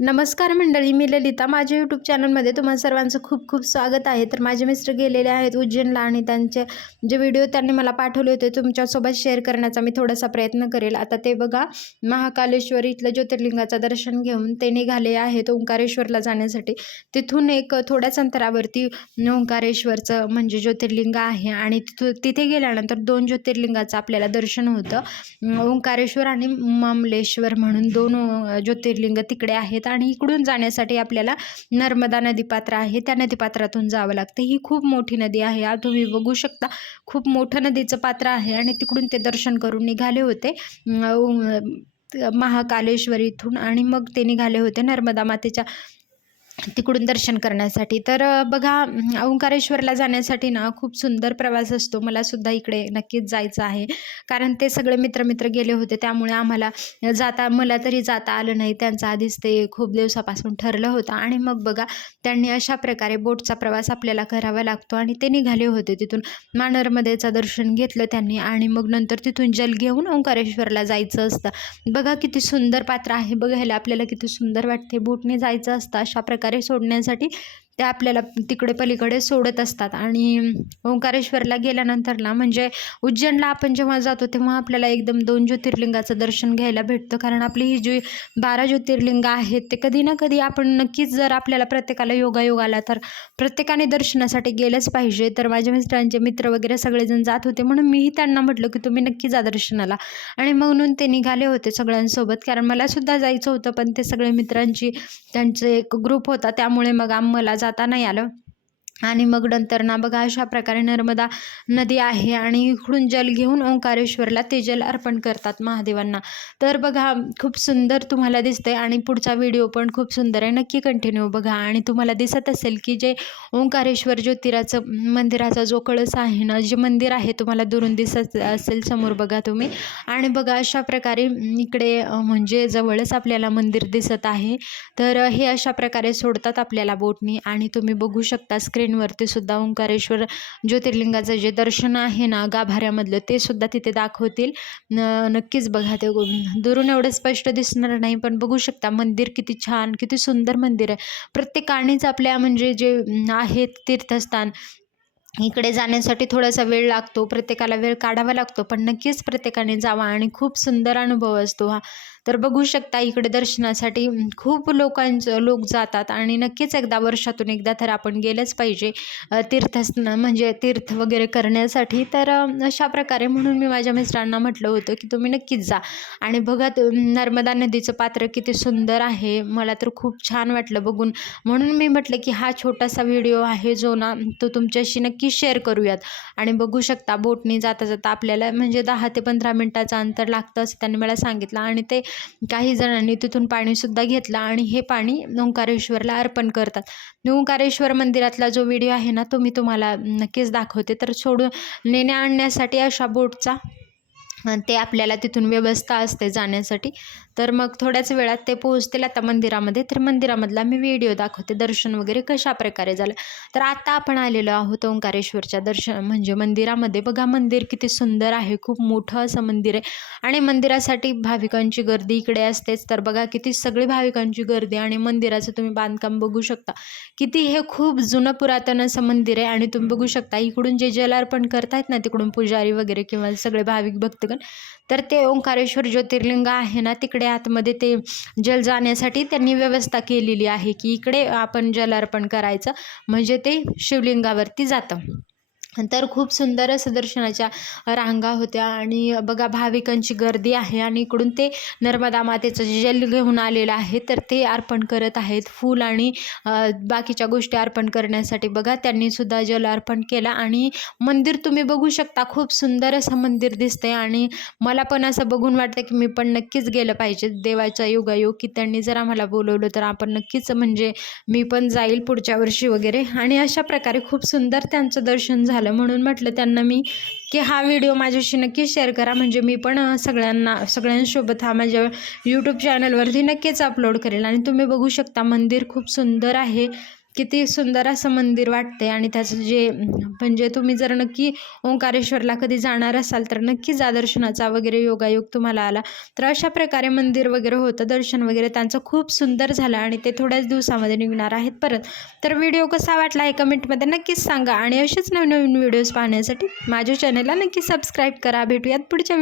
नमस्कार मंडळी मी ललिता. माझ्या यूट्यूब चॅनलमध्ये तुम्हा सर्वांचं खूप खूप स्वागत आहे. तर माझे मिस्टर गेलेले आहेत उज्जैनला आणि त्यांचे जे व्हिडिओ त्यांनी मला पाठवले होते तुमच्यासोबत शेअर करण्याचा मी थोडासा प्रयत्न करेल. आता ते बघा महाकालेश्वर इथलं ज्योतिर्लिंगाचं दर्शन घेऊन ते निघाले आहेत ओंकारेश्वरला जाण्यासाठी. तिथून एक थोड्याच अंतरावरती ओंकारेश्वरचं म्हणजे ज्योतिर्लिंग आहे आणि तिथं तिथे गेल्यानंतर दोन ज्योतिर्लिंगाचं आपल्याला दर्शन होतं. ओंकारेश्वर आणि मामलेश्वर म्हणून दोन ज्योतिर्लिंग तिकडे आहेत. आणि इकडून जाण्यासाठी आपल्याला नर्मदा नदीपात्र आहे. त्या नदीपात्रातून जावं लागतं. ही खूप मोठी नदी आहे. आज तुम्ही बघू शकता. खूप मोठं नदीचं पात्र आहे आणि तिकडून ते दर्शन करून निघाले होते. महाकालेश्वर इथून आणि मग ते निघाले होते नर्मदा मातेच्या तिकडून दर्शन करण्यासाठी. तर बघा ओंकारेश्वरला जाण्यासाठी ना खूप सुंदर प्रवास असतो. मला सुद्धा इकडे नक्कीच जायचं आहे. कारण ते सगळे मित्र मित्र गेले होते. त्यामुळे आम्हाला जाता मला तरी जाता आलं नाही. त्यांचं आधीच ते खूप दिवसापासून ठरलं होतं. आणि मग बघा त्यांनी अशा प्रकारे बोटचा प्रवास आपल्याला करावा लागतो आणि ते निघाले होते तिथून. मानरमध्येचं दर्शन घेतलं त्यांनी आणि मग नंतर तिथून जल घेऊन ओंकारेश्वरला जायचं असतं. बघा किती सुंदर पात्र आहे. बघायला आपल्याला किती सुंदर वाटते. बोटने जायचं असतं अशा प्रकारे. प्रकारे सोडण्यासाठी ते आपल्याला तिकडे पलीकडे सोडत असतात. आणि ओंकारेश्वरला गेल्यानंतर ना म्हणजे उज्जैनला आपण जेव्हा जातो तेव्हा आपल्याला एकदम दोन ज्योतिर्लिंगाचं दर्शन घ्यायला भेटतं. कारण आपली ही जी बारा ज्योतिर्लिंग आहेत ते कधी ना कधी आपण नक्कीच जर आपल्याला प्रत्येकाला योगायोग आला तर प्रत्येकाने दर्शनासाठी गेलंच पाहिजे. तर माझ्या मिस्टरांचे मित्र वगैरे सगळेजण जात होते. म्हणून मीही त्यांना म्हटलं की तुम्ही नक्की जा दर्शनाला. आणि म्हणून ते निघाले होते सगळ्यांसोबत. कारण मला सुद्धा जायचं होतं पण ते सगळे मित्रांची त्यांचे एक ग्रुप होता. त्यामुळे मग आम्हाला जाता नाही आलं. आणि मग नंतर ना बघा अशा प्रकारे नर्मदा नदी आहे आणि इकडून जल घेऊन ओंकारेश्वरला ते जल अर्पण करतात महादेवांना. तर बघा खूप सुंदर तुम्हाला दिसतंय आणि पुढचा व्हिडिओ पण खूप सुंदर आहे. नक्की कंटिन्यू बघा आणि तुम्हाला दिसत असेल की जे ओंकारेश्वर ज्योतिराचं मंदिराचा जो कळस आहे ना जे मंदिर आहे तुम्हाला दुरून दिसत असेल समोर बघा तुम्ही. आणि बघा अशा प्रकारे इकडे म्हणजे जवळच आपल्याला मंदिर दिसत आहे. तर हे अशा प्रकारे सोडतात आपल्याला बोटनी आणि तुम्ही बघू शकता स्क्रीनवरती सुद्धा ओंकारेश्वर ज्योतिर्लिंगाचं जे दर्शन आहे ना गाभाऱ्यामधलं ते सुद्धा तिथे दाखवतील. नक्कीच बघा ते दुरून एवढं स्पष्ट दिसणार नाही पण बघू शकता मंदिर किती छान किती सुंदर मंदिर आहे. प्रत्येकानेच आपल्या म्हणजे जे आहेत तीर्थस्थान इकडे जाण्यासाठी थोडासा वेळ लागतो प्रत्येकाला वेळ काढावा लागतो पण नक्कीच प्रत्येकाने जावा आणि खूप सुंदर अनुभव असतो हा. तर बघू शकता इकडे दर्शनासाठी खूप लोकांचं लोक जातात आणि नक्कीच एकदा वर्षातून एकदा तर आपण गेलंच पाहिजे. तीर्थस्न तीर्थस्थान म्हणजे तीर्थ वगैरे करण्यासाठी. तर अशा प्रकारे म्हणून मी माझ्या मिस्टरांना म्हटलं होतं की तुम्ही नक्कीच जा. आणि बघा नर्मदा नदीचं पात्र किती सुंदर आहे. मला तर खूप छान वाटलं बघून. म्हणून मी म्हटलं की हा छोटासा व्हिडिओ आहे जो ना तो तुमच्याशी नक्की शेअर करूयात. आणि बघू शकता बोटनी जाता जाता आपल्याला म्हणजे दहा ते पंधरा मिनटाचं अंतर लागतं असं त्यांनी मला सांगितलं. आणि ते काही जणांनी तिथून पाणीसुद्धा घेतलं आणि हे पाणी ओंकारेश्वरला अर्पण करतात. ओंकारेश्वर मंदिरातला जो व्हिडिओ आहे ना तो मी तुम्हाला नक्कीच दाखवते. तर सोडून नेण्या आणण्यासाठी अशा बोटचा ते आपल्याला तिथून व्यवस्था असते जाण्यासाठी. तर मग थोड्याच वेळात ते पोहोचतील आता मंदिरामध्ये. तर मंदिरामधला मी व्हिडिओ दाखवते. दर्शन वगैरे कशा प्रकारे झालं? तर आता आपण आलेलो आहोत ओंकारेश्वरच्या दर्शन म्हणजे मंदिरामध्ये. बघा मंदिर किती सुंदर आहे. खूप मोठं असं मंदिर आहे. आणि मंदिरासाठी भाविकांची गर्दी इकडे असतेच. तर बघा किती सगळी भाविकांची गर्दी आणि मंदिराचं तुम्ही बांधकाम बघू शकता. किती हे खूप जुनं पुरातन असं मंदिर आहे. आणि तुम्ही बघू शकता इकडून जे जलार्पण करतायत ना तिकडून पुजारी वगैरे किंवा सगळे भाविक भक्तगण तर ते ओंकारेश्वर ज्योतिर्लिंग आहे ना तिकडे आतमध्ये ते जल जाण्यासाठी त्यांनी व्यवस्था केलेली आहे की इकडे आपण जल अर्पण करायचं. म्हणजे ते शिवलिंगावरती जातं. तर खूप सुंदर असं दर्शनाच्या रांगा होत्या. आणि बघा भाविकांची गर्दी आहे आणि इकडून ते नर्मदा मातेचं जे जल घेऊन आलेलं आहे तर ते अर्पण करत आहेत. फूल आणि बाकीच्या गोष्टी अर्पण करण्यासाठी बघा त्यांनी सुद्धा जल अर्पण केलं. आणि मंदिर तुम्ही बघू शकता खूप सुंदर असं मंदिर दिसतंय. आणि मला पण असं बघून वाटतं की मी पण नक्कीच गेलं पाहिजे देवाचा योगायोग की त्यांनी जर आम्हाला बोलवलं तर आपण नक्कीच म्हणजे मी पण जाईल पुढच्या वर्षी वगैरे. आणि अशा प्रकारे खूप सुंदर त्यांचं दर्शन झालं. झालं. म्हणून म्हटलं त्यांना मी की हा व्हिडिओ माझ्याशी नक्की शेअर करा. म्हणजे मी पण सगळ्यांना सगळ्यांसोबत हा माझ्या यूट्यूब चॅनलवरती नक्कीच अपलोड करेल. आणि तुम्ही बघू शकता मंदिर खूप सुंदर आहे. किती सुंदर असं मंदिर वाटते आणि त्याचं जे म्हणजे तुम्ही जर नक्की ओंकारेश्वरला कधी जाणार असाल तर नक्की जा. दर्शनाचा वगैरे योगायोग तुम्हाला आला. तर अशा प्रकारे मंदिर वगैरे होतं दर्शन वगैरे त्यांचं खूप सुंदर झालं आणि ते थोड्याच दिवसामध्ये निघणार आहेत परत. तर व्हिडिओ कसा वाटला आहे कमेंटमध्ये नक्कीच सांगा आणि असेच नवीन नवीन व्हिडिओज पाहण्यासाठी माझ्या चॅनलला नक्की सबस्क्राईब करा. भेटूयात पुढच्या